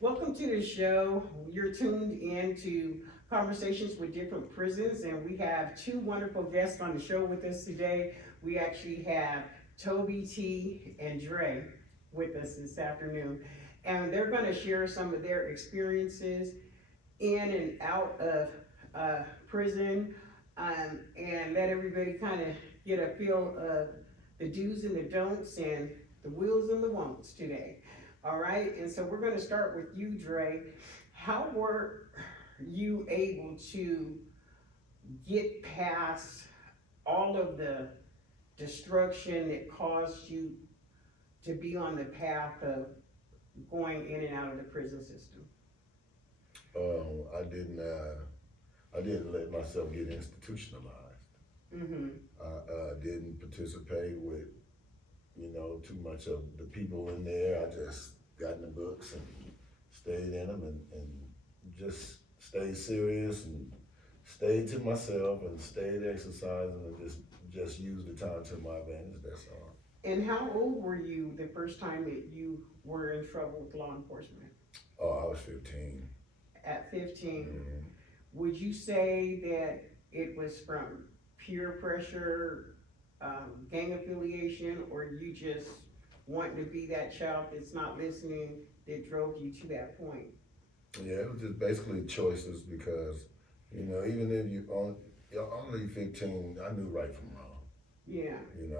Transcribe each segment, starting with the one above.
Welcome to the show. You're tuned in to Conversations with Different Prisons, and we have two wonderful guests on the show with us today. We actually have Toby T and Dre with us this afternoon, and they're going to share some of their experiences in and out of prison, and let everybody kind of get a feel of the do's and the don'ts and the wills and the won'ts today. All right, and so we're going to start with you, Dre. How were you able to get past all of the destruction that caused you to be on the path of going in and out of the prison system? I didn't. I didn't let myself get institutionalized. Mm-hmm. I didn't participate with, too much of the people in there. I just got in the books and stayed in them and just stayed serious and stayed to myself and stayed exercising and just used the time to my advantage. That's all. And how old were you the first time that you were in trouble with law enforcement? Oh, I was 15. At 15. Mhm. Would you say that it was from peer pressure, gang affiliation, or you just wanting to be that child that's not listening that drove you to that point? Yeah, it was just basically choices because, even if you're only 15, I knew right from wrong. Yeah.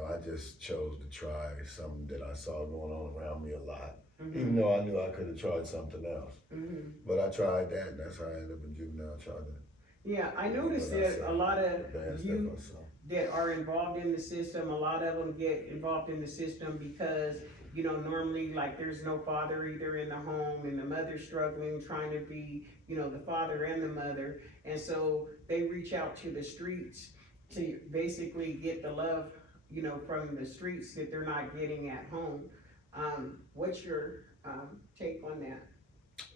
I just chose to try something that I saw going on around me a lot, Mm-hmm. even though I knew I could have tried something else. Mm-hmm. But I tried that, and that's how I ended up in juvenile. I tried to Yeah, I do noticed what I that saw, a lot of the bad youth stuff I saw. that are involved in the system, a lot of them get involved in the system because, normally like there's no father either in the home and the mother's struggling, trying to be, the father and the mother. And so they reach out to the streets to basically get the love, from the streets that they're not getting at home. What's your take on that?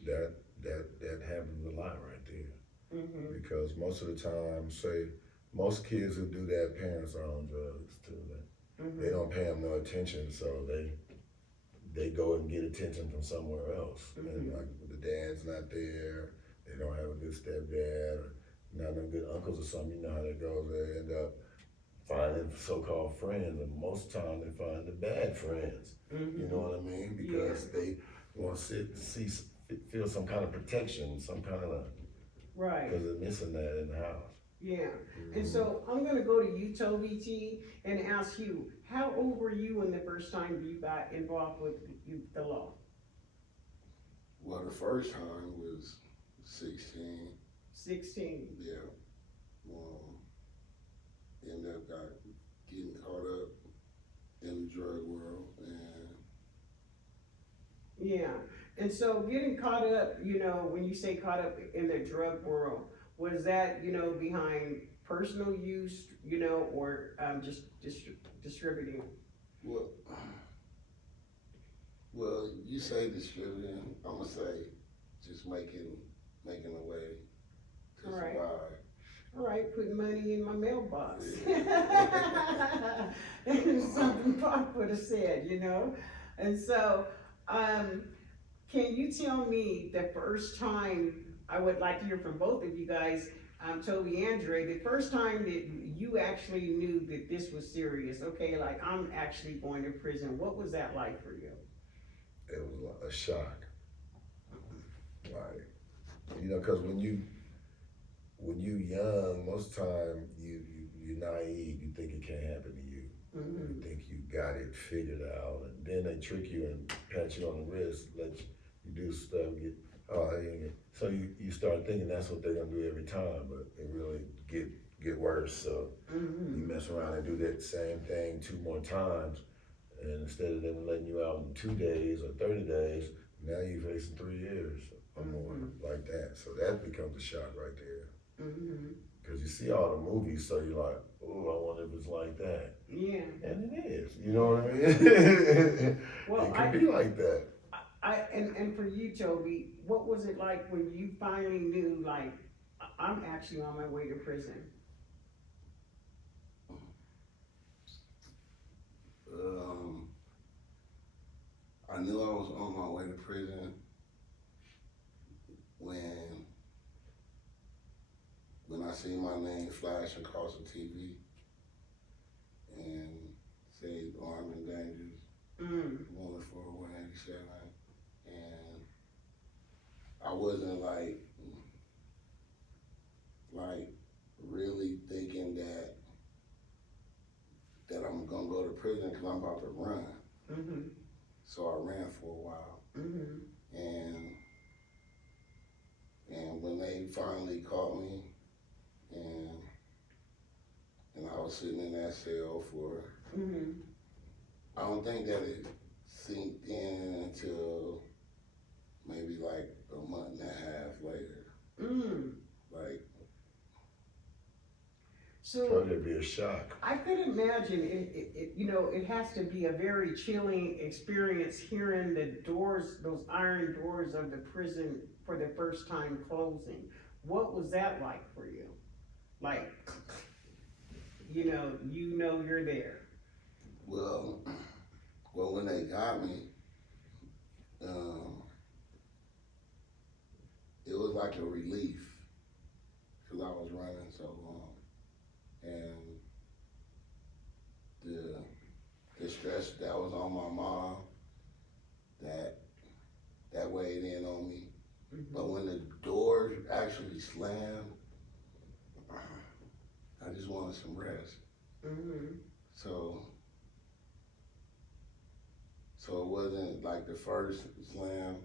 That happens a lot right there Mm-hmm. because most of the time, say most kids who do that, parents are on drugs too. They Mm-hmm. don't pay them no attention, so they go and get attention from somewhere else. Mm-hmm. And like the dad's not there, they don't have a good stepdad or not no good uncles or something. You know how that goes. They end up finding so-called friends, and most of the time they find the bad friends. Mm-hmm. You know what I mean? Because they want to feel some kind of protection, some kind of Right. because they're missing that in the house. Yeah, and so I'm gonna go to you, Toby T, and ask you, how old were you when the first time you got involved with the law? Well, the first time was 16. 16. Yeah. Ended up getting caught up in the drug world, and Yeah, and so getting caught up, when you say caught up in the drug world, was that, behind personal use, or just distributing? well, well, you say distributing. I'm gonna say just making a way to All right. survive. All right, putting money in my mailbox. Something Pop would have said, And so, can you tell me the first time, I would like to hear from both of you guys, Toby and Dre, the first time that you actually knew that this was serious, okay, like I'm actually going to prison, what was that like for you? It was like a shock, like because when you young, most time you're naive. You think it can't happen to you. Mm-hmm. You think you got it figured out, and then they trick you and pat you on the wrist, let you do stuff. So you start thinking that's what they're gonna do every time, but it really get worse. So Mm-hmm. you mess around and do that same thing 2 more times, and instead of them letting you out in 2 days or 30 days, now you're facing 3 years or more like that. So that becomes a shock right there. Mm-hmm. Because you see all the movies, so you're like, oh, I wonder if it's like that. Yeah. And it is, you know what I mean? Well, it can be like that. And for you, Toby, what was it like when you finally knew, like, I'm actually on my way to prison? I knew I was on my way to prison seen my name flash across the TV and say armed and dangerous, wanted for 187, and I wasn't like really thinking that I'm gonna go to prison because I'm about to run. So I ran for a while, and when they finally caught me, and I was sitting in that cell for, I don't think that it sinked in until maybe like a month and a half later. Like, So Probably be a shock. I could imagine it, you know, it has to be a very chilling experience hearing the doors, those iron doors of the prison for the first time closing. What was that like for you? Like, you know you're there. well, when they got me, it was like a relief because I was running so long, and the stress that was on my mom that weighed in on me. But when the doors actually slammed, I just wanted some rest. So it wasn't like the first slam.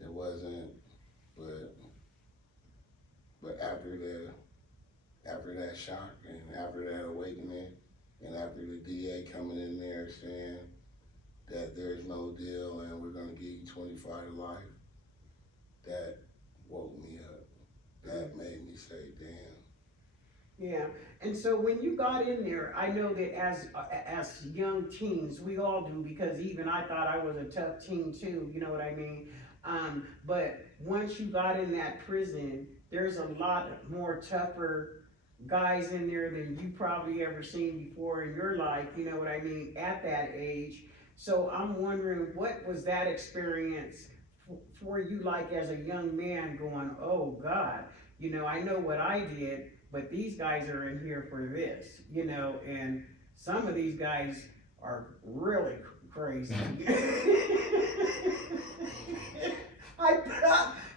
It wasn't, but after that shock and after that awakening and after the DA coming in there saying that there's no deal and we're gonna give you 25 to life, that woke me up. That made me say, damn. Yeah, and so when you got in there, I know that as young teens, we all do, because even I thought I was a tough teen too, you know what I mean? But once you got in that prison, there's a lot more tougher guys in there than you probably ever seen before in your life, you know what I mean, at that age. So I'm wondering, what was that experience for you like as a young man going, oh God, you know, I know what I did, but these guys are in here for this, you know, and some of these guys are really crazy.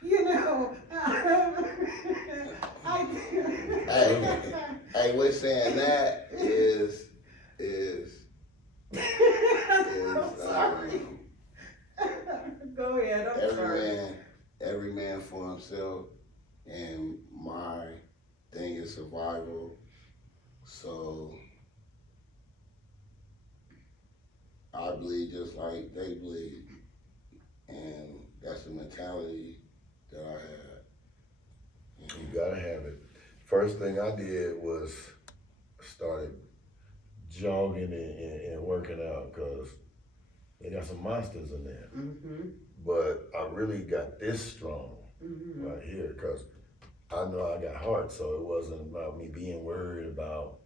You know, Hey, we're saying that is I'm sorry. Go ahead, I'm sorry. every man for himself, and my thing is survival. So I bleed just like they bleed, and that's the mentality that I had. You gotta have it. First thing I did was started jogging and working out because they got some monsters in there. But I really got this strong right here because I know I got heart, so it wasn't about me being worried about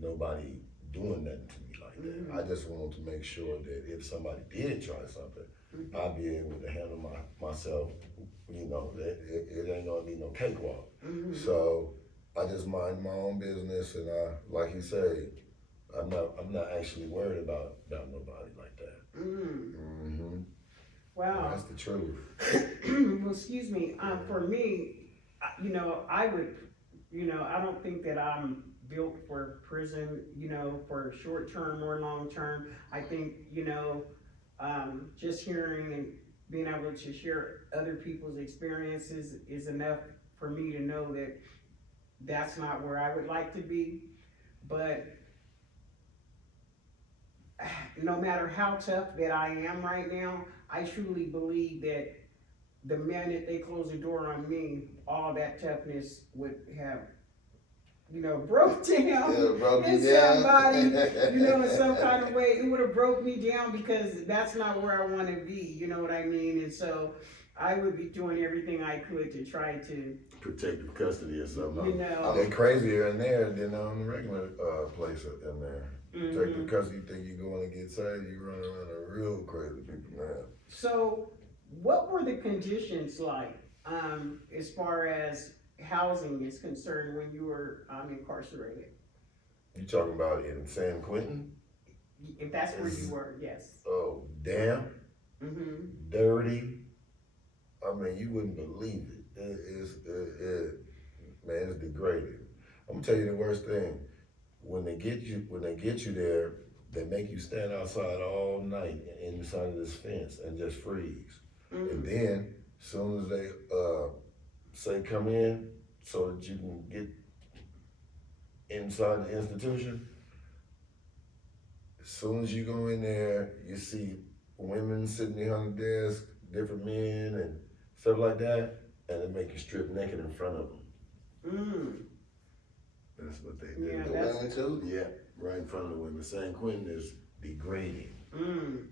nobody doing nothing to me like that. I just wanted to make sure that if somebody did try something, I'd be able to handle myself. You know, it ain't gonna be no cakewalk. So I just mind my own business, and I, like you say, I'm not actually worried about nobody like that. Wow. That's the truth. Well, excuse me, for me, you know, I don't think that I'm built for prison, you know, for short term or long term. I think, you know, just hearing and being able to share other people's experiences is enough for me to know that that's not where I would like to be. But no matter how tough that I am right now, I truly believe that the minute they close the door on me, all that toughness would have, you know, broke down in somebody, you know, in some kind of way. It would have broke me down because that's not where I want to be, you know what I mean? And so I would be doing everything I could to try to Protective custody or something. You know. They're crazier in there than on the regular place in there. Protective custody, you think you're going to get saved, you run around a real crazy people now. So what were the conditions like, as far as housing is concerned when you were incarcerated? You talking about in San Quentin? If that's where you were, yes. Oh, damn, Mm-hmm. dirty. I mean, you wouldn't believe it. Man, it's degrading. I'm gonna tell you the worst thing. When they get you there, they make you stand outside all night inside of this fence and just freeze. And then, as soon as they say come in, so that you can get inside the institution, as soon as you go in there, you see women sitting behind the desk, different men and stuff like that, and they make you strip naked in front of them. That's what they do. Yeah, The that's- women too? Yeah, right in front of the women. San Quentin is degrading.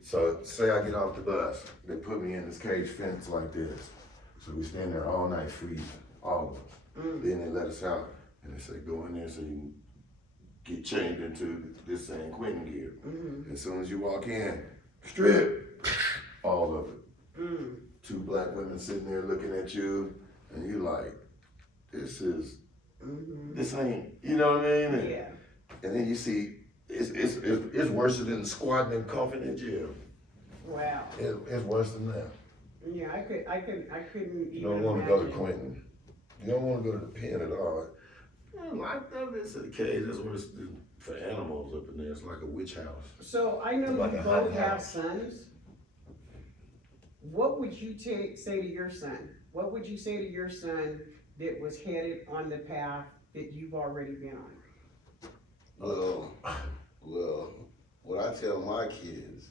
So say I get off the bus, they put me in this cage fence like this. So we stand there all night freezing, all of us. Then they let us out and they say go in there so you can get changed into this San Quentin gear. As soon as you walk in, strip, all of it. Two black women sitting there looking at you and you like, this ain't, you know what I mean? And, Yeah. and then you see, it's worse than squatting and coughing in jail. Wow. It's worse than that. Yeah, I couldn't even You don't want to go to imagine. Quentin. You don't want to go to the pen at all. Locked up in the cage, that's worse than for animals up in there. It's like a witch house. So I know Like you a both hot have house. sons. What would you say to your son? What would you say to your son that was headed on the path that you've already been on? Well, what I tell my kids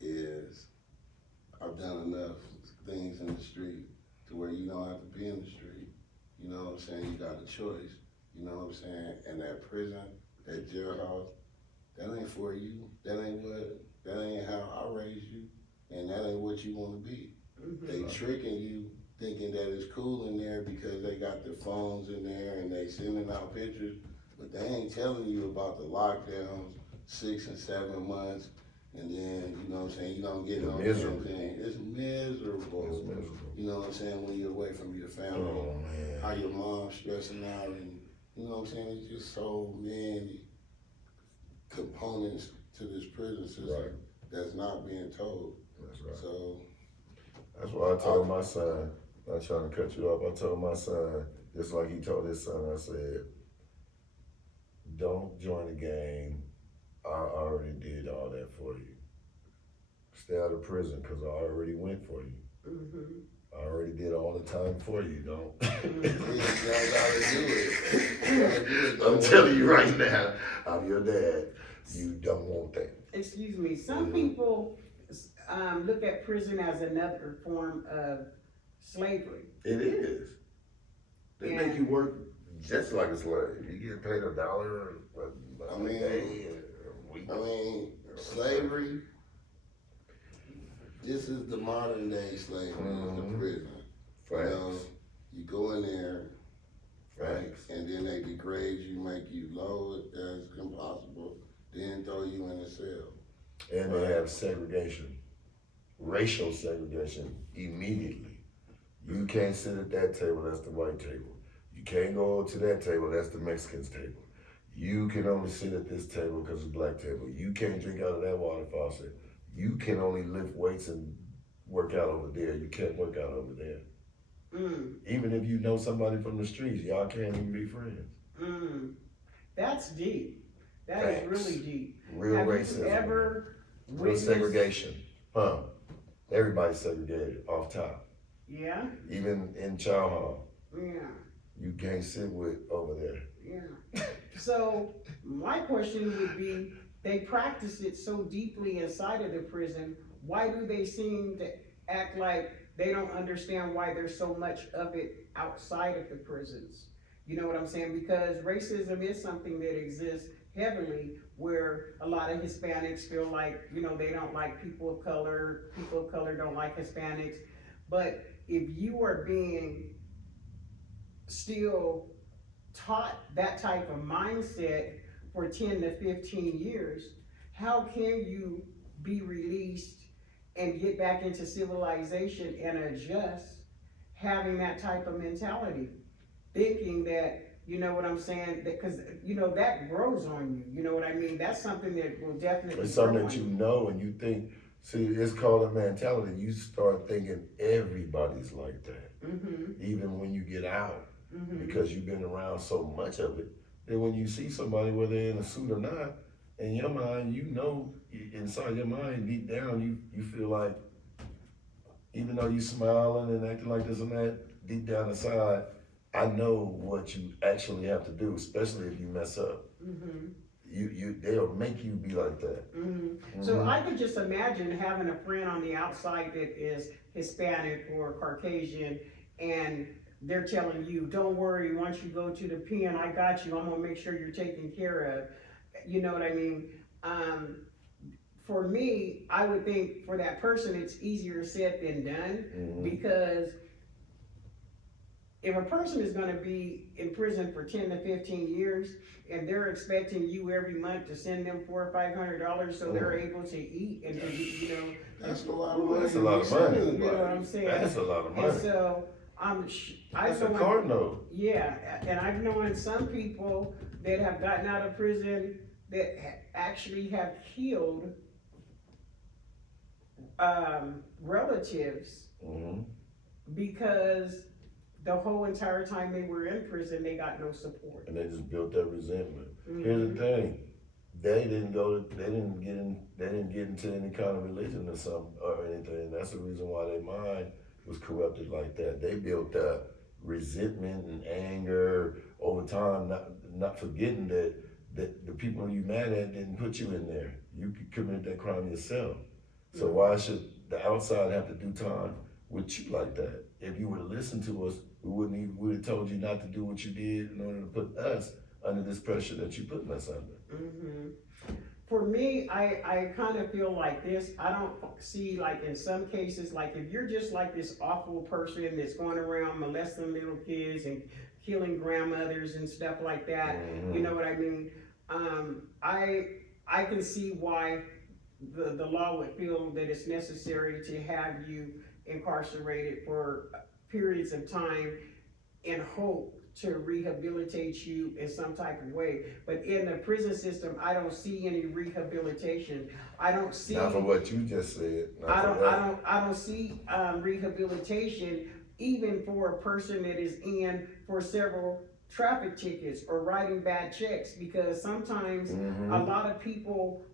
is I've done enough things in the street to where you don't have to be in the street. You know what I'm saying? You got a choice. You know what I'm saying? And that prison, that jailhouse, that ain't for you. That ain't how I raised you. And that ain't what you want to be. They tricking you thinking that it's cool in there because they got their phones in there and they sending out pictures, but they ain't telling you about the lockdowns, 6 and 7 months, and then, you know what I'm saying, you don't get it on Miserable. everything. It's miserable. It's miserable. You know what I'm saying, when you're away from your family, Oh, man. how your mom's stressing out, and you know what I'm saying, it's just so many components to this prison system Right. that's not being told. That's right. So, That's why I told my son, not trying to cut you off, I told my son, just like he told his son, I said, don't join the gang. I already did all that for you. Stay out of prison because I already went for you. I already did all the time for you, don't. you gotta do it. You gotta do it. I'm telling you right now, I'm your dad. You don't want that. Excuse me, some people look at prison as another form of slavery. It is. They Yeah. make you work just like a slave. You get paid $1 a day, a week. I mean, slavery, this is the modern day slavery, the prison. You know, Facts. you go in there, right, Facts. and then they degrade you, make you low as impossible, then throw you in a cell. And they have segregation, racial segregation immediately. You can't sit at that table, that's the white table. You can't go to that table, that's the Mexicans table. You can only sit at this table because it's black table. You can't drink out of that water faucet. You can only lift weights and work out over there. You can't work out over there. Even if you know somebody from the streets, y'all can't even be friends. That's deep. That Facts. is really deep. Real Have racism. you ever Real witnessed? segregation. Everybody's segregated off top. Yeah, Even in child hall, yeah, you can't sit with over there. yeah. So my question would be, they practice it so deeply inside of the prison, why do they seem to act like they don't understand why there's so much of it outside of the prisons? You know what I'm saying? Because racism is something that exists heavily, where a lot of Hispanics feel like, you know, they don't like people of color don't like Hispanics. But if you are being still taught that type of mindset for 10 to 15 years, how can you be released and get back into civilization and adjust having that type of mentality? thinking that, you know what I'm saying, because, you know, that grows on you, you know what I mean? That's something that will definitely It's grow something on that you you. know and you think, see, it's called a mentality. You start thinking everybody's like that, Mm-hmm, even when you get out, mm-hmm, because you've been around so much of it. Then when you see somebody, whether they're in a suit or not, in your mind, you know, inside your mind, deep down, you feel like, even though you smiling and acting like this and that, deep down inside, I know what you actually have to do, especially if you mess up. mm-hmm. They'll make you be like that. Mm-hmm. So I could just imagine having a friend on the outside that is Hispanic or Caucasian, and they're telling you, "Don't worry, once you go to the pen, I got you. I'm gonna make sure you're taken care of." You know what I mean? Um, for me, I would think for that person, it's easier said than done, because if a person is gonna be in prison for 10 to 15 years and they're expecting you every month to send them $400 or $500 so they're able to eat and to, you know. That's a lot of money. That's a lot of money. You know what I'm saying? That's a lot of And money. so, That's a car note. yeah, and I've known some people that have gotten out of prison that actually have killed, relatives because the whole entire time they were in prison, they got no support. And they just built that resentment. Here's the thing. They didn't get into any kind of religion or something or anything. That's the reason why their mind was corrupted like that. They built up resentment and anger over time, not forgetting that the people you mad at didn't put you in there. You committed that crime yourself. So why should the outside have to do time with you like that? If you would have listened to us, we would have told you not to do what you did in order to put us under this pressure that you putting us under. For me, I kind of feel like this. I don't see, like, in some cases, like, if you're just like this awful person that's going around molesting little kids and killing grandmothers and stuff like that, you know what I mean? I can see why the law would feel that it's necessary to have you incarcerated for periods of time in hope to rehabilitate you in some type of way. But in the prison system, I don't see any rehabilitation. I don't see. Not for what you just said. I don't see rehabilitation even for a person that is in for several traffic tickets or writing bad checks, because sometimes a lot of people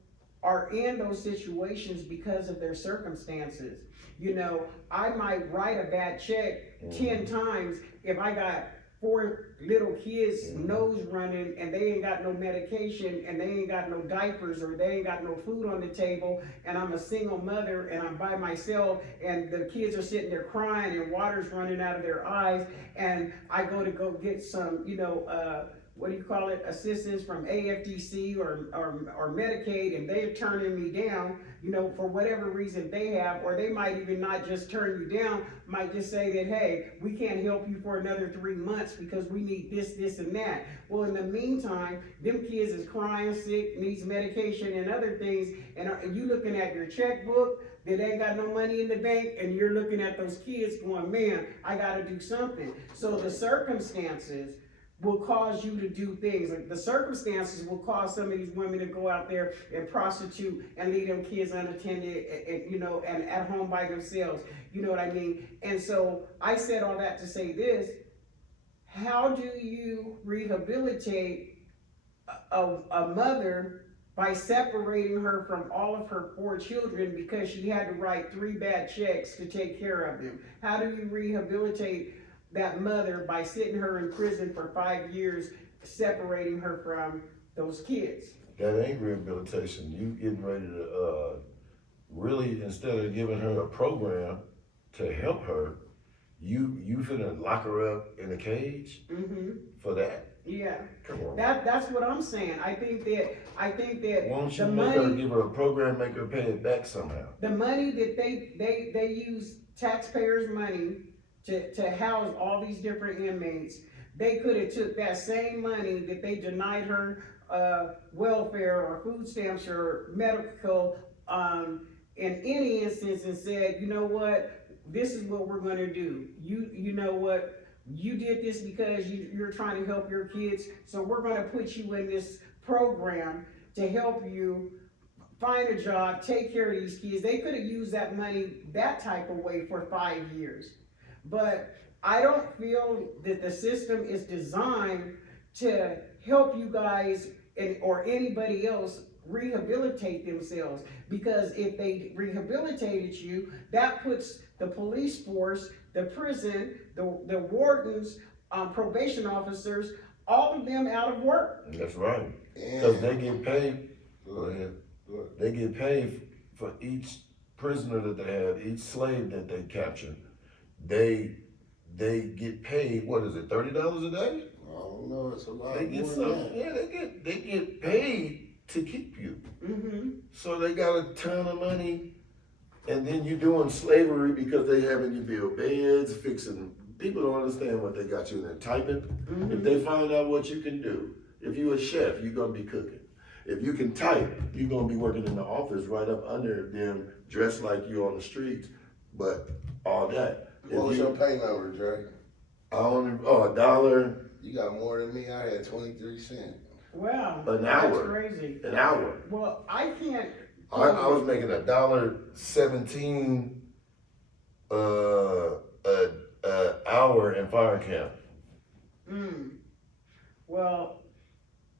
are in those situations because of their circumstances. You know, I might write a bad check 10 times if I got 4 little kids nose running and they ain't got no medication and they ain't got no diapers or they ain't got no food on the table, and I'm a single mother and I'm by myself and the kids are sitting there crying and water's running out of their eyes, and I go get some, you know, what do you call it, assistance from AFDC or Medicaid, and they're turning me down, you know, for whatever reason they have, or they might even not just turn you down, might just say that, hey, we can't help you for another 3 months because we need this, and that. Well, in the meantime, them kids is crying, sick, needs medication and other things, and you looking at your checkbook that ain't got no money in the bank, and you're looking at those kids going, man, I gotta do something. So the circumstances will cause you to do things. Like, the circumstances will cause some of these women to go out there and prostitute and leave them kids unattended, and, you know, and at home by themselves. You know what I mean? And so I said all that to say this: how do you rehabilitate a mother by separating her from all of her 4 children because she had to write 3 bad checks to take care of them? How do you rehabilitate that mother by sitting her in prison for 5 years, separating her from those kids? That ain't rehabilitation. You getting ready to really, instead of giving her a program to help her, you finna lock her up in a cage for that? Yeah. Come on. That's what I'm saying. I think that Why don't you the give her a program, make her pay it back somehow? the money that they use taxpayers' money to house all these different inmates, they could have took that same money that they denied her welfare or food stamps or medical in any instance, and said, you know what, this is what we're gonna do. You know what, you did this because you're trying to help your kids, so we're gonna put you in this program to help you find a job, take care of these kids. They could have used that money that type of way for 5 years. But I don't feel that the system is designed to help you guys or anybody else rehabilitate themselves. Because if they rehabilitated you, that puts the police force, the prison, the wardens, probation officers, all of them out of work. That's right. Because they get paid. Go ahead. They get paid for each prisoner that they have, each slave that they capture. They get paid. What is it? $30 a day? I don't know. It's a lot They get more some. than that. Yeah, they get paid to keep you. Mm-hmm. So they got a ton of money, and then you're doing slavery because they having you build beds, fixing. People don't understand what they got you in there typing. Mm-hmm. If they find out what you can do, if you're a chef, you're gonna be cooking. If you can type, you're gonna be working in the office right up under them, dressed like you on the streets. But all that. What was your pay number, Dre? $1. You got more than me. I had 23 cents. Wow, An that's hour. crazy. An hour. Well, I can't. I was making $1.17 hour in fire camp. Well,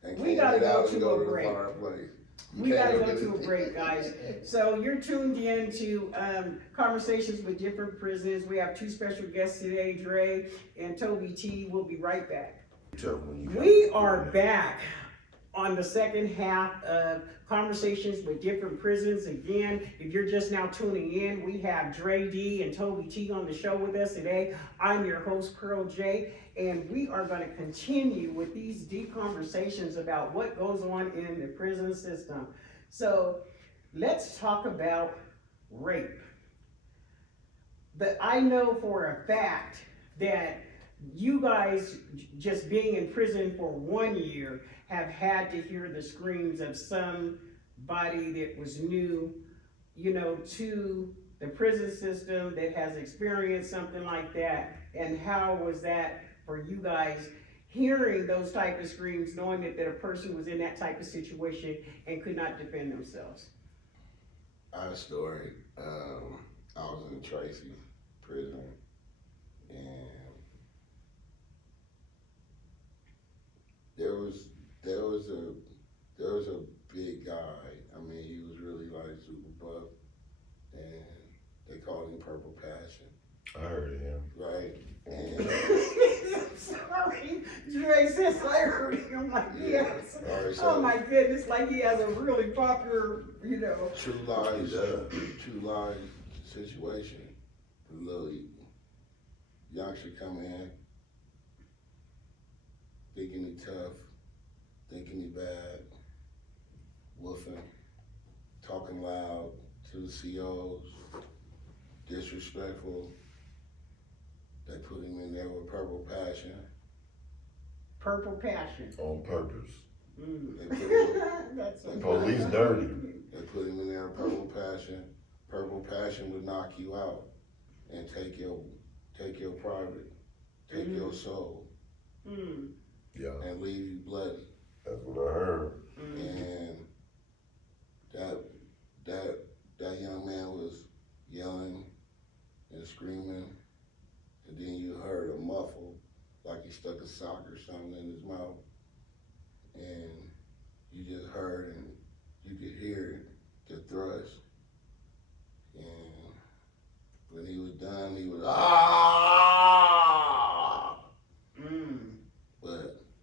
And we can't gotta get go out and to a the break. fireplace. You we can't gotta go get to a it. break, guys. So you're tuned in to Conversations with Different Prisons. We have two special guests today, Dre and Toby T. We'll be right back. We are back on the second half of Conversations with Different Prisons. Again, if you're just now tuning in, we have Dre D and Toby T on the show with us today. I'm your host, PearlJ, and we are going to continue with these deep conversations about what goes on in the prison system. So let's talk about rape. But I know for a fact that you guys, just being in prison for 1 year, have had to hear the screams of somebody that was new, to the prison system, that has experienced something like that. And how was that for you guys, hearing those type of screams, knowing that a person was in that type of situation and could not defend themselves? I have a story. I was in Tracy prison, and there was a big guy. I mean, he was really like super buff, and they called him Purple Passion. I heard of him. Right? And Sorry, Dre says I heard him like yes. All right, Oh my goodness, like he has a really popular, True lies situation. A little youngster come in, thinking he tough, thinking he bad, woofing, talking loud to the COs, disrespectful. They put him in there with Purple Passion. Purple Passion. On purpose. They put him, That's so Police funny. dirty. they put him in there with Purple Passion. Purple Passion would knock you out and take your private, take your soul, Yeah, and leave you bloody. that's what I heard. And that young man was yelling and screaming, and then you heard a muffle, like he stuck a sock or something in his mouth, and you just heard and you could hear the thrust. And when he was done, he was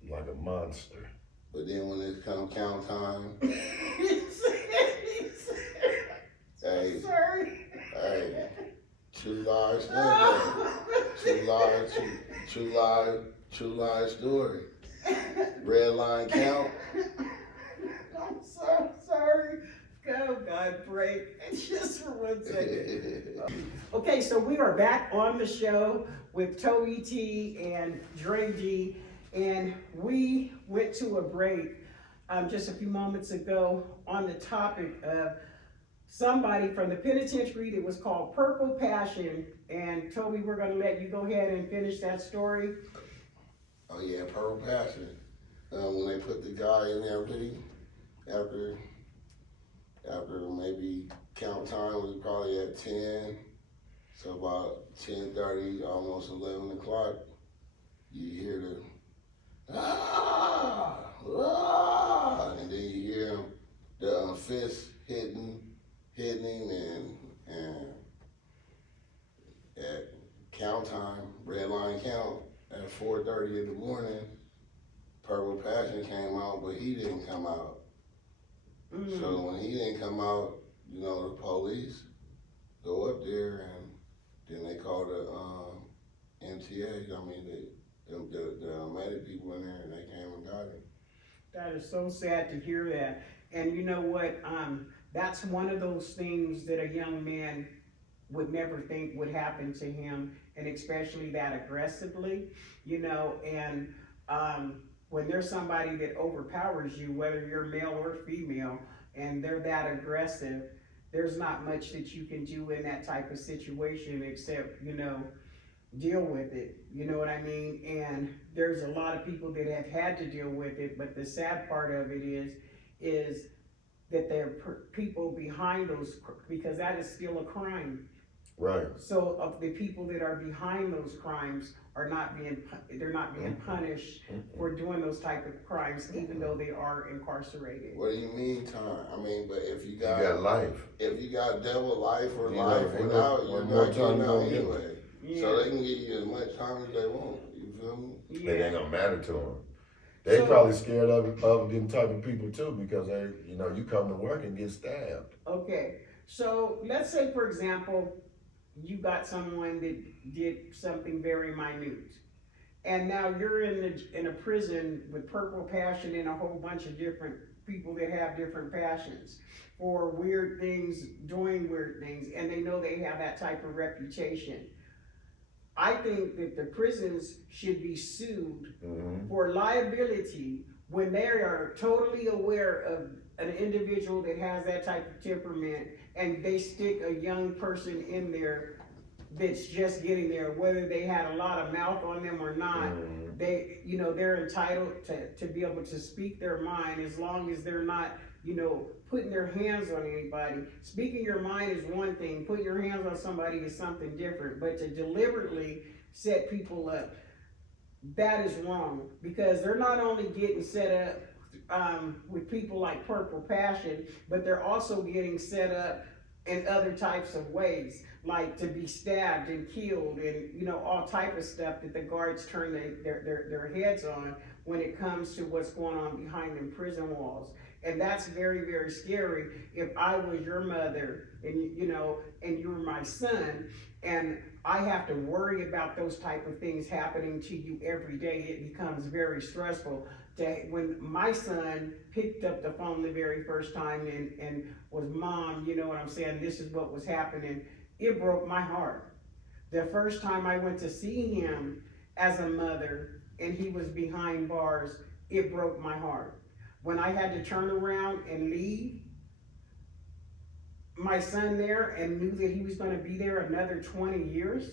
Like a monster. But then when it come count time, hey, Sorry. hey, true lies, true lies story. Red line count. I'm so sorry. Oh, God, break. Just for 1 second. Okay, so we are back on the show with Toby T and Dre D, and we went to a break just a few moments ago on the topic of somebody from the penitentiary that was called Purple Passion, And Toby, we're gonna let you go ahead and finish that story. Oh yeah, Purple Passion. When they put the guy in there, after maybe count time was probably at 10, so about 10:30, almost 11 o'clock, you hear the and then you hear the fist hitting him, and at count time, red line count, at 4:30 in the morning, Purple Passion came out, but he didn't come out. So when he didn't come out, the police go up there, and then they call the MTA. I mean, the medic people in there, and they came and got him. That is so sad to hear that. And you know what? That's one of those things that a young man would never think would happen to him, and especially that aggressively, and when there's somebody that overpowers you, whether you're male or female, and they're that aggressive, there's not much that you can do in that type of situation except, deal with it. You know what I mean? And there's a lot of people that have had to deal with it, but the sad part of it is that there are people behind those, because that is still a crime. Right. So of the people that are behind those crimes are not being punished for doing those type of crimes, even though they are incarcerated. What do you mean time? I mean, but if you You got life. if you got double life or You life know, without, you're more not time getting out you gonna anyway. Yeah. So they can give you as much time as they want. You feel me? It ain't gonna matter to them. They So- probably scared of them type of people too, because you come to work and get stabbed. Okay, so let's say, for example, you got someone that did something very minute, and now you're in a prison with Purple Passion and a whole bunch of different people that have different passions for weird things, doing weird things, and they know they have that type of reputation. I think that the prisons should be sued for liability when they are totally aware of an individual that has that type of temperament, and they stick a young person in there that's just getting there, whether they had a lot of mouth on them or not. They're entitled to be able to speak their mind, as long as they're not, putting their hands on anybody. Speaking your mind is one thing, putting your hands on somebody is something different, but to deliberately set people up, that is wrong, because they're not only getting set up with people like Purple Passion, but they're also getting set up in other types of ways, like to be stabbed and killed, and all type of stuff that the guards turn their heads on when it comes to what's going on behind them prison walls. And that's very, very scary. If I was your mother and you were my son, and I have to worry about those type of things happening to you every day, it becomes very stressful. When my son picked up the phone the very first time and was, "Mom, you know what I'm saying, this is what was happening," it broke my heart. The first time I went to see him as a mother and he was behind bars, it broke my heart. When I had to turn around and leave my son there and knew that he was going to be there another 20 years,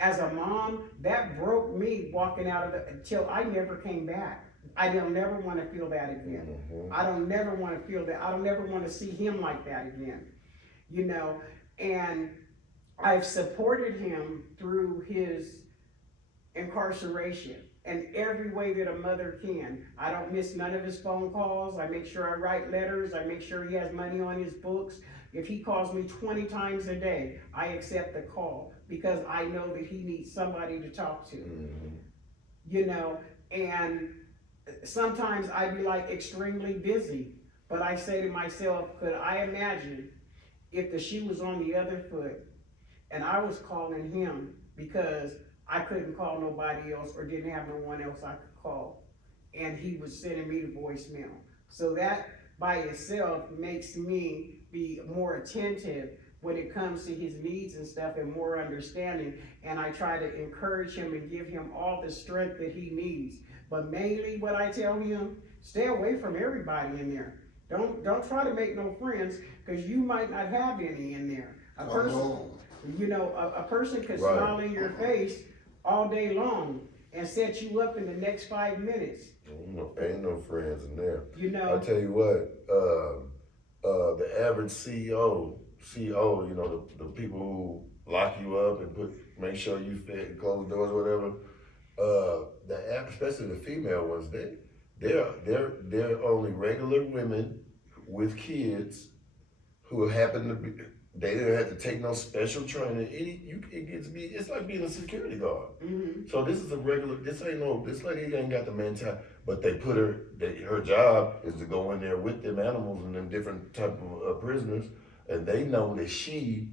as a mom, that broke me walking out of until I never came back. I don't never want to feel that again. I don't never want to feel that. I don't never want to see him like that again. And I've supported him through his incarceration in every way that a mother can. I don't miss none of his phone calls. I make sure I write letters. I make sure he has money on his books. If he calls me 20 times a day, I accept the call, because I know that he needs somebody to talk to. And sometimes I'd be like extremely busy, but I say to myself, could I imagine if the shoe was on the other foot and I was calling him because I couldn't call nobody else or didn't have no one else I could call, and he was sending me the voicemail. So that by itself makes me be more attentive when it comes to his needs and stuff, and more understanding. And I try to encourage him and give him all the strength that he needs. But mainly what I tell him, stay away from everybody in there. Don't try to make no friends, because you might not have any in there. You know, a person could Right. smile in your face all day long and set you up in the next 5 minutes. Ain't no friends in there. You I know, tell you what, the average CEO, you know, the people who lock you up and make sure you fit and close doors or whatever, especially the female ones, they're only regular women with kids who happen to be, they didn't have to take no special training. It's like being a security guard. mm-hmm. So this lady ain't got the mentality, but they put her job is to go in there with them animals and them different type of prisoners, and they know that she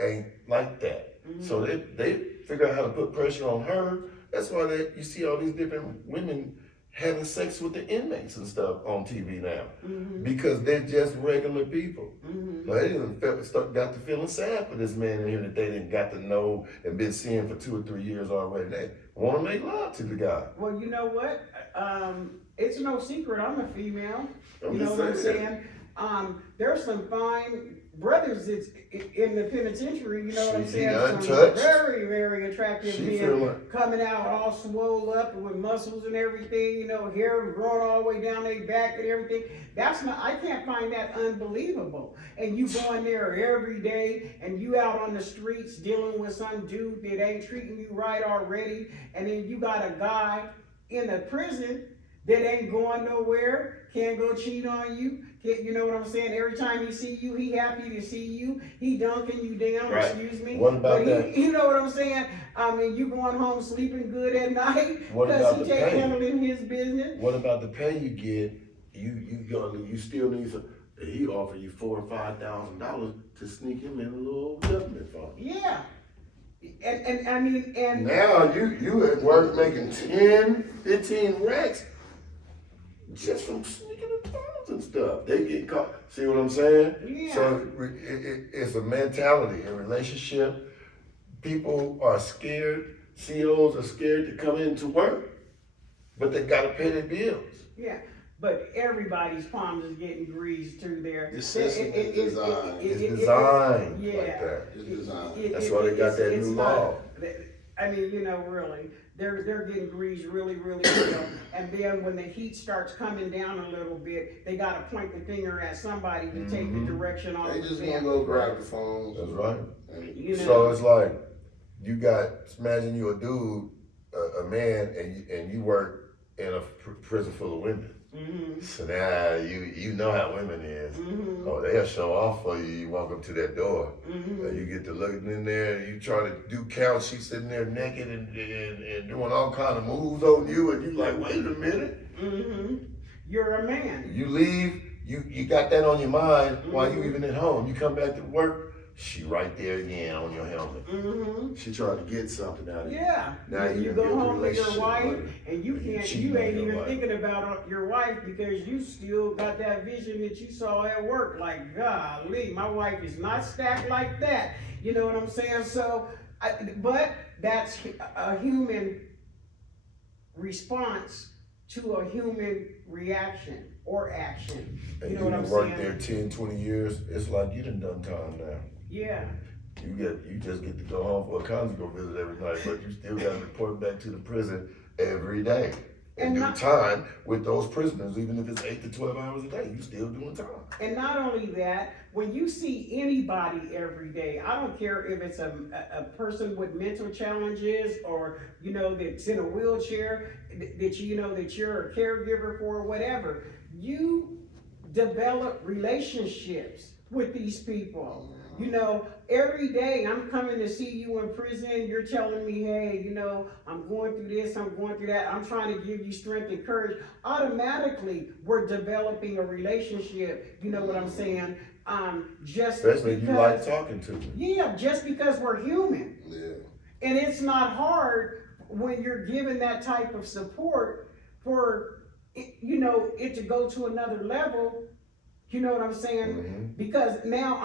ain't like that. Mm-hmm. So they figure out how to put pressure on her. That's why you see all these different women having sex with the inmates and stuff on TV now, Mm-hmm. because they're just regular people. Mm-hmm. So they didn't got to feeling sad for this man in here that they didn't got to know and been seeing for 2 or 3 years already. They want to make love to the guy. Well, you know what? It's no secret I'm a female. I'm You know just what I'm saying. saying? There's some fine brothers that's in the penitentiary, you know what I'm She saying? Some untouched. very, very attractive She men feel like- coming out all swole up with muscles and everything, you know, hair growing all the way down their back and everything. I can't find that unbelievable. And you going there every day and you out on the streets dealing with some dude that ain't treating you right already, and then you got a guy in a prison that ain't going nowhere, can't go cheat on you. You know what I'm saying? Every time he see you, he happy to see you. He dunking you down, Right. excuse me. What about that? You know what I'm saying? I mean, you going home sleeping good at night What because about he the take pay? handling his business. What about the pay you get? You still need some. He offer you $4,000 or $5,000 to sneak him in a little government fund. Yeah. And I mean, and Now you at work making 10, 15 racks just from sneaking in funds and stuff. They get caught. See what I'm saying? Yeah. So it's a mentality, a relationship. People are scared. CEOs are scared to come into work, but they gotta pay their bills. yeah. But everybody's palms is getting greased through there. The system is designed. It's designed yeah. like that. It's designed. That's why they got that it's new not- law. I mean, you know, really, they're getting greased really, really well. And then when the heat starts coming down a little bit, they gotta point the finger at somebody to take the direction off They of just them. gonna go grab the phones. That's right. And You know? So it's like imagine you a dude, a man, and you work in a prison full of women. Mm-hmm. So now you know how women is. Mm-hmm. Oh, they'll show off for you. You walk up to that door, Mm-hmm. and you get to looking in there, and you try to do counts. She's sitting there naked and doing all kind of moves on you, and you like, wait a minute. Mm-hmm. You're a man. You leave, you got that on your mind while you even at home. You come back to work, she right there again on your helmet. Mm-hmm. She trying to get something out of you. Yeah. Now you you go build a home with your relationship wife, with her. and you And can't. cheat You on ain't your even wife. thinking about your wife because you still got that vision that you saw at work. Like, golly, my wife is not stacked like that. You know what I'm saying? So, but that's a human response to a human reaction or action. And You know what I'm worked saying? there 10, 20 years, it's like you done time now. Yeah. You just get to go home for a conjugal visit every night, but you still got to report back to the prison every day. And do time with those prisoners, even if it's 8 to 12 hours a day, you still doing time. And not only that, when you see anybody every day, I don't care if it's a person with mental challenges or, you know, that's in a wheelchair, that you know that you're a caregiver for or whatever, you develop relationships with these people. You know, every day I'm coming to see you in prison, you're telling me, hey, you know, I'm going through this, I'm going through that, I'm trying to give you strength and courage. Automatically, we're developing a relationship, you know what I'm saying? Just Especially if you like because, talking to them. yeah, just because we're human. yeah. And it's not hard when you're given that type of support for, you know, it to go to another level. You know what I'm saying? Mhm. Because now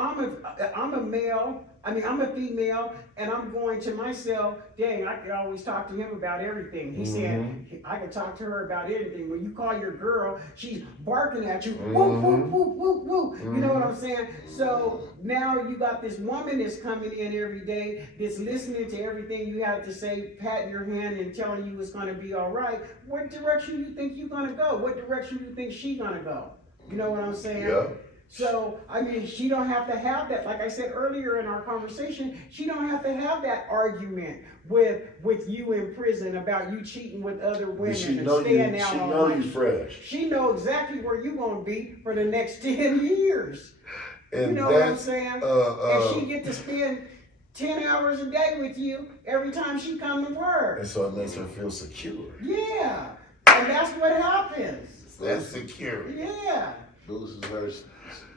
I'm a male I mean, I'm a female, and I'm going to myself, dang, I could always talk to him about everything. He said, I could talk to her about anything. When you call your girl, she's barking at you, whoop, whoop, whoop, whoop, whoop. You know what I'm saying? So now you got this woman that's coming in every day, that's listening to everything you have to say, patting your hand and telling you it's gonna be all right. What direction you think you're gonna go? What direction you think she's gonna go? You know what I'm saying? Yeah. So, I mean, she don't have to have that, like I said earlier in our conversation, she don't have to have that argument with you in prison about you cheating with other women She and know staying you. out She all know night. you fresh. She know exactly where you gonna be for the next 10 years. And You know what I'm saying? And she get to spend 10 hours a day with you every time she come to work. And so it makes her feel secure. Yeah, and that's what happens. That's secure. Yeah. Loses her.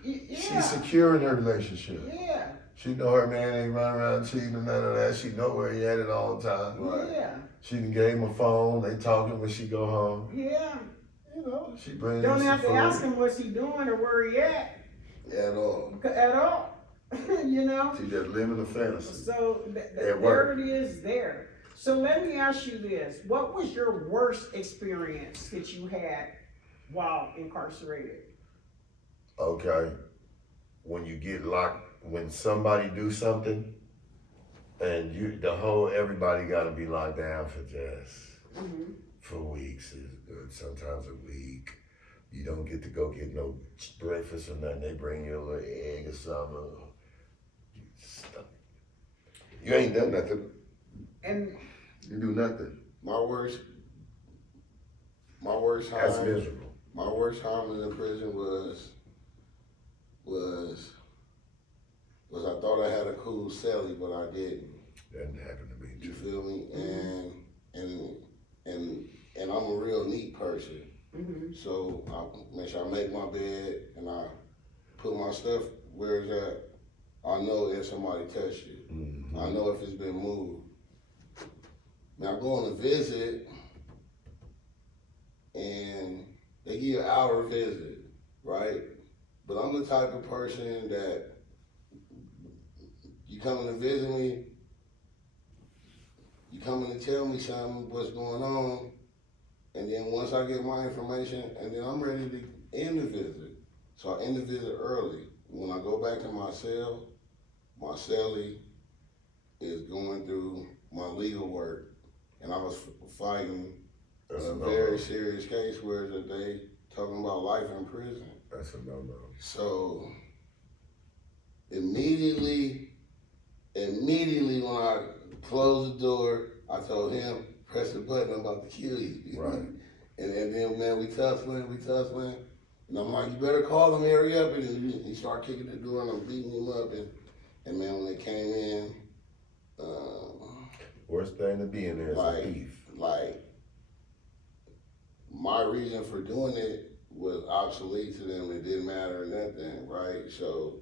Yeah. She's secure in her relationship. Yeah. She know her man ain't running around cheating or none of that. She know where he at it all the time. Right. Yeah. She done gave him a phone. They talking when she go home. Yeah. You know, she brings Don't some have to food. ask him what's he doing or where he at At all. at all. You know? She just living a fantasy. So At there work. it is there. So let me ask you this. What was your worst experience that you had while incarcerated? Okay. When you get locked, when somebody do something, and everybody got to be locked down for for weeks is good. Sometimes a week. You don't get to go get no breakfast or nothing. They bring you a little egg or something. You ain't done nothing. And You do nothing. My worst That's time. miserable. My worst time in the prison was I thought I had a cool celly, but I didn't. That didn't happen to me You too. feel me? And I'm a real neat person. So I make sure I make my bed and I put my stuff where it's at. I know if somebody touched it. I know if it's been moved. Now I go on a visit and they give you an hour visit, right? But I'm the type of person that you coming to visit me, you coming to tell me something, what's going on, and then once I get my information, and then I'm ready to end the visit. So I end the visit early. When I go back to my cell, my cellie is going through my legal work, and I was fighting a very serious case where they talking about life in prison. That's a no-no. So immediately when I closed the door, I told him, press the button, I'm about to kill you. Right. And then, man, we tussling. And I'm like, you better call him, hurry up. And he started kicking the door and I'm beating him up. And man, when they came in, Worst thing to be in there is a thief. like, my reason for doing it was obsolete to them. It didn't matter or nothing, right? So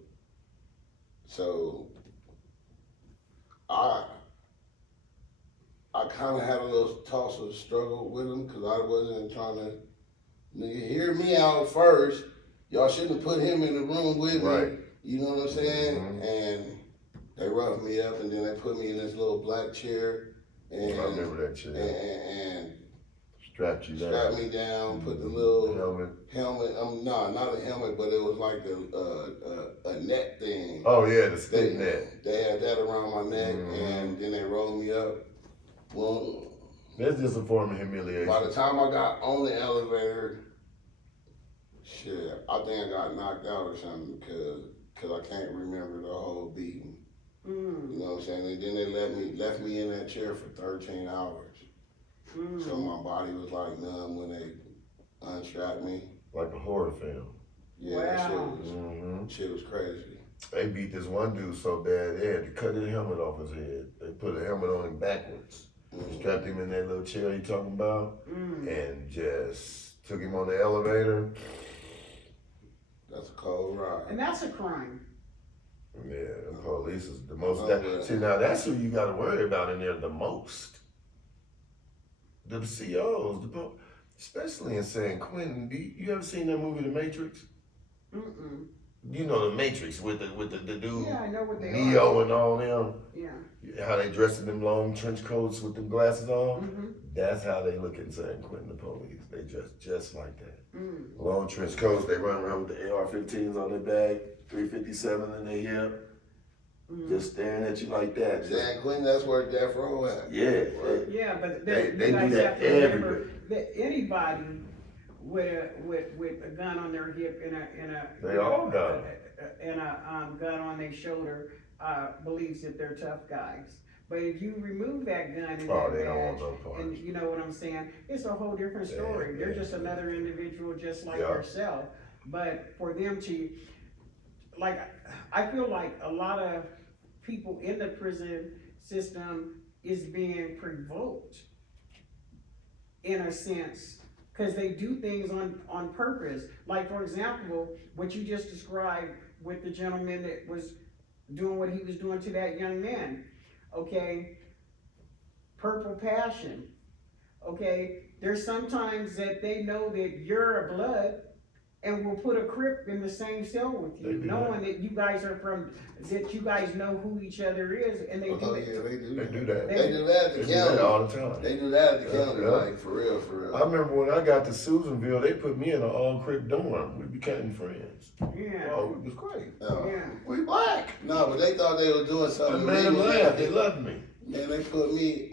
I kind of had a little toss of struggle with them because I wasn't trying to, nigga, hear me out first. Y'all shouldn't have put him in the room with Right. me. You know what I'm saying? And they roughed me up and then they put me in this little black chair. And I remember that chair. And Strapped you down. strapped me down, put the little Helmet. not a helmet, but it was like a net thing. Oh yeah, the stick net. They had that around my neck, and then they rolled me up. Well, That's just a form of humiliation. by the time I got on the elevator, shit, I think I got knocked out or something because I can't remember the whole beating. You know what I'm saying? And then they left me in that chair for 13 hours. So my body was like numb when they unstrapped me. Like a horror film. Yeah, Wow. that shit was crazy. They beat this one dude so bad they had to cut his helmet off his head. They put a helmet on him backwards. Strapped him in that little chair you talking about, and just took him on the elevator. That's a cold ride. And that's a crime. Yeah, the police is the most. Yeah. See, now that's who you got to worry about in there the most. The COs, especially in San Quentin. You ever seen that movie, The Matrix? you know, the Matrix with the dude, Yeah, I know what they Neo are. and all them. Yeah. How they dress in them long trench coats with them glasses on. Mm-hmm. That's how they look at San Quentin, the police. They dress just like that. Mm. Long trench coats. They run around with the AR-15s on their back, 357 in their hip, just staring at you like that. San Quentin, that's where Death Row at. Yeah. Yeah, but They you do guys that have to remember everywhere. that anybody with a gun on their hip and a They all got gun on their shoulder believes that they're tough guys. But if you remove that gun and Oh, that they don't want badge, no parts. and you know what I'm saying, it's a whole different story. Yeah, They're yeah. just another individual just like Yeah. yourself. But for them to, like, I feel like a lot of people in the prison system is being provoked in a sense, because they do things on purpose. Like, for example, what you just described with the gentleman that was doing what he was doing to that young man, okay? Purple passion, okay? There's sometimes that they know that you're a blood and will put a Crip in the same cell with They you, do knowing that you guys are that you guys know who each other is, and they do Oh, it. yeah, they do They that. do that. They do that at They the do that county. all the time. They do that at the Yeah, county, yeah. like, for real, for real. I remember when I got to Susanville, they put me in an all-crip dorm. We became friends. Yeah, Oh, it was great. yeah. We black. No, but they thought they were doing I something made them illegal. laugh. They loved me. Man, they put me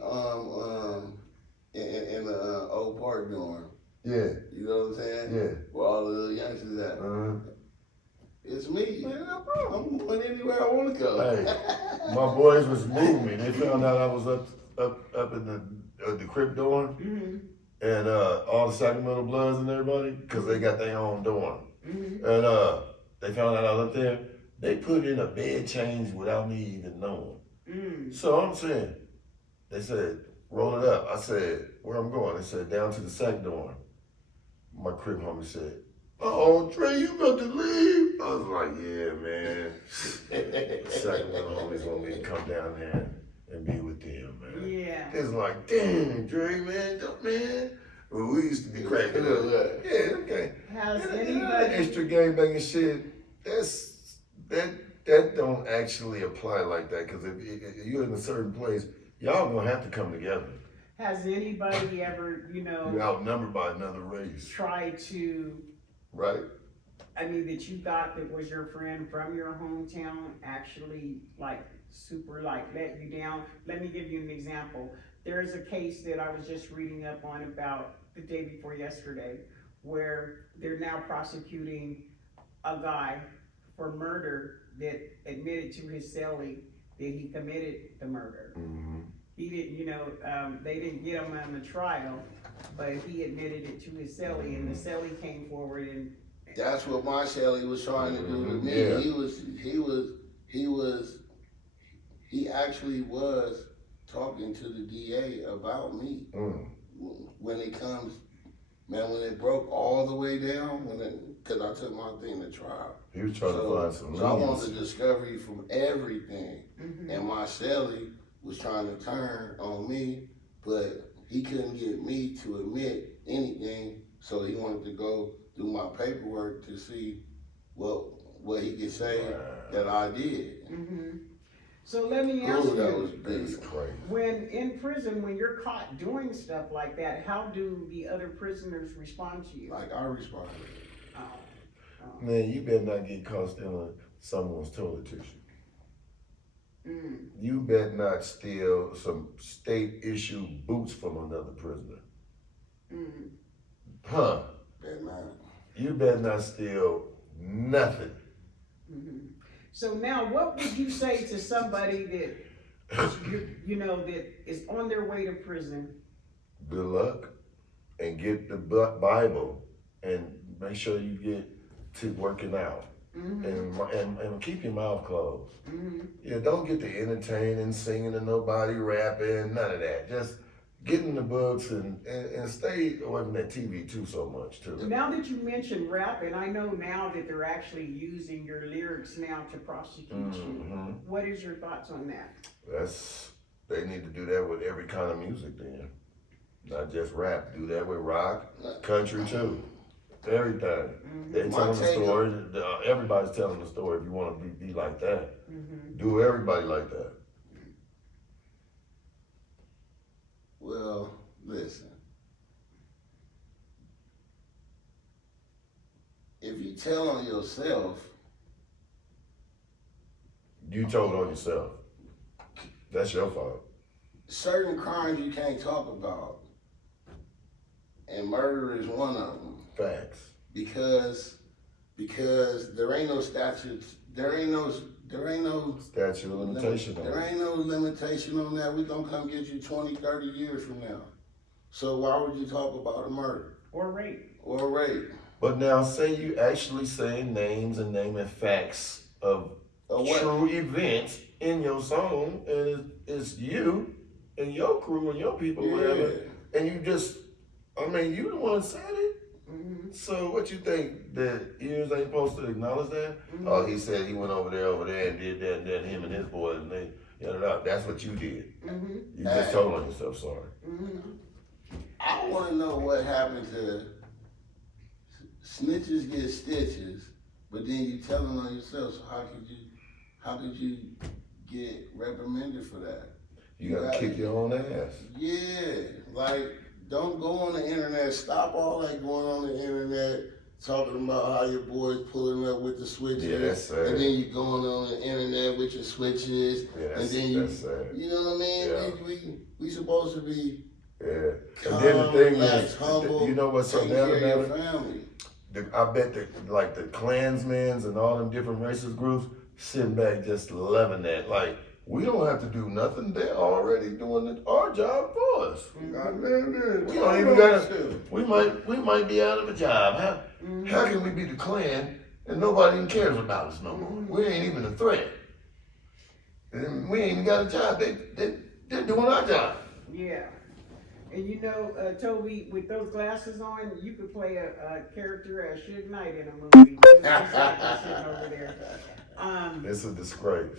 in the old park dorm. Yeah. You know what I'm saying? Yeah. Where all the little youngsters at. It's me. Man, no problem. I'm going anywhere I want to go. Hey, my boys was moving me. They found out I was up in the crib dorm, Mm-hmm. and all the Sacramento Bloods and everybody, because they got their own dorm. Mm-hmm. And they found out I was up there. They put in a bed change without me even knowing. Mm. So I'm saying, they said, roll it up. I said, where I'm going? They said, down to the sack dorm. My crib homie said, oh, Dre, you about to leave? I was like, yeah, man. Sacramento homies want me to come down there and be with them, man. Yeah. It's like, damn, Dre, man, man. Well, we used to be cracking up. Yeah, okay. Has That anybody? extra gangbanging shit, that don't actually apply like that, because if you're in a certain place, y'all gonna have to come together. Has anybody ever, You're outnumbered by another race, tried to? right? I mean, that you thought that was your friend from your hometown actually super let you down? Let me give you an example. There's a case that I was just reading up on about the day before yesterday, where they're now prosecuting a guy for murder that admitted to his cellie that he committed the murder. Mm-hmm. He didn't, they didn't get him on the trial, but he admitted it to his cellie, and the cellie came forward and. That's what Marcelli was trying to do to me. Yeah. He actually was talking to the DA about me. When it comes, man, when it broke all the way down, cause I took my thing to trial. He was trying to find some So I leads. wanted discovery from everything. Mm-hmm. And Marcelli was trying to turn on me, but he couldn't get me to admit anything, so he wanted to go do my paperwork to see what he could say that I did. Mm-hmm. So let me ask Ooh, that was you, big. Crazy. when in prison, when you're caught doing stuff like that, how do the other prisoners respond to you? Like I responded. Man, you better not get caught stealing someone's toilet tissue. Mm. You better not steal some state-issued boots from another prisoner. Mm. Huh? That man. You better not steal nothing. Mm-hmm. So now, what would you say to somebody that that is on their way to prison? Good luck, and get the Bible, and make sure you get to working out, Mm-hmm. and keep your mouth closed. Mm-hmm. Yeah, don't get to entertaining, singing to nobody, rapping, none of that. Just get in the books and stay away from that TV too so much too. Now that you mentioned rap, and I know now that they're actually using your lyrics now to prosecute you, what is your thoughts on that? They need to do that with every kind of music then. Not just rap. Do that with rock, country too. Everything. They My telling the take on- story. Everybody's telling the story. If you want to be like that, do everybody like that. Well, listen. If you tell on yourself, You told on yourself. That's your fault. certain crimes you can't talk about, and murder is one of them. Facts. Because there ain't no statutes, there ain't no Statute of limitation on there it. ain't no limitation on that. We gonna come get you 20, 30 years from now. So why would you talk about a murder Or rape. or a rape? But now, say you actually saying names and naming facts of Or what? true events in your song, and it's you and your crew and your people, whatever, and you just, I mean, you the one said it. So what you think, that ears ain't supposed to acknowledge that? Oh, he said he went over there and did that, and then him and his boys, and they, that's what you did. You just told on yourself, sorry. I wanna know what happened to snitches get stitches, but then you telling on yourself, so how could you get reprimanded for that? You gotta kick your own ass. Yeah, like, don't go on the internet, stop all that going on the internet, talking about how your boys pulling up with the switches. Yeah, that's sad. And then you going on the internet with your switches. Yeah, and then you, that's sad. you know what I mean? Yeah. We supposed to be Yeah. calm, And then the thing relaxed, is, humble, you know what's so taking bad care of about your it? family. I bet the Klansmen and all them different racist groups sitting back just loving that. Like, we don't have to do nothing. They're already doing our job for us. We don't even gotta. We might be out of a job. How can we be the Klan and nobody even cares about us no more? We ain't even a threat. And we ain't even got a job. They're doing our job. Yeah. And you know, Toby, with those glasses on, you could play a character as Suge Knight in a movie. Just like he's sitting over there. It's a disgrace.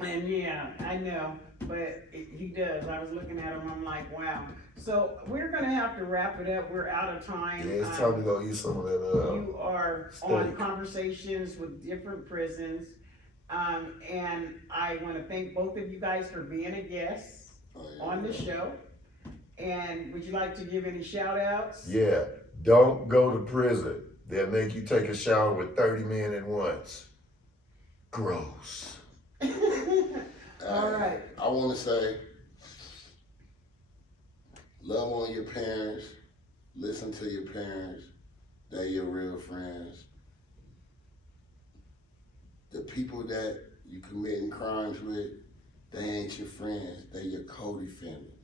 And yeah, I know, but he does. I was looking at him, I'm like, wow. So we're gonna have to wrap it up. We're out of time. Yeah, it's time to go eat some of that. You are on steak. Conversations with Different Prisons. And I wanna thank both of you guys for being a guest on the show. And would you like to give any shout outs? Yeah, don't go to prison. They'll make you take a shower with 30 men at once. Gross. All right. I want to say, love on your parents, listen to your parents, they're your real friends. The people that you committing crimes with, they ain't your friends, they're your co-defendants.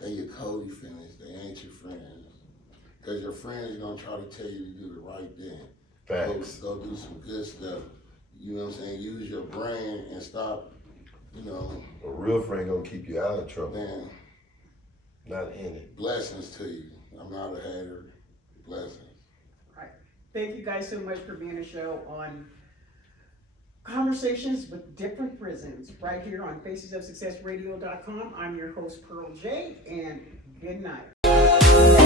They're your co-defendants, they ain't your friends. Because your friends are going to try to tell you to do the right thing. Facts. Go do some good stuff. You know what I'm saying? Use your brain and stop, you know. A real friend gonna keep you out of trouble, Man, not in it. blessings to you. I'm not a hater. Blessings. Right. Thank you guys so much for being a show on Conversations with Different Prisons, right here on facesofsuccessradio.com. I'm your host, PearlJ, and good night.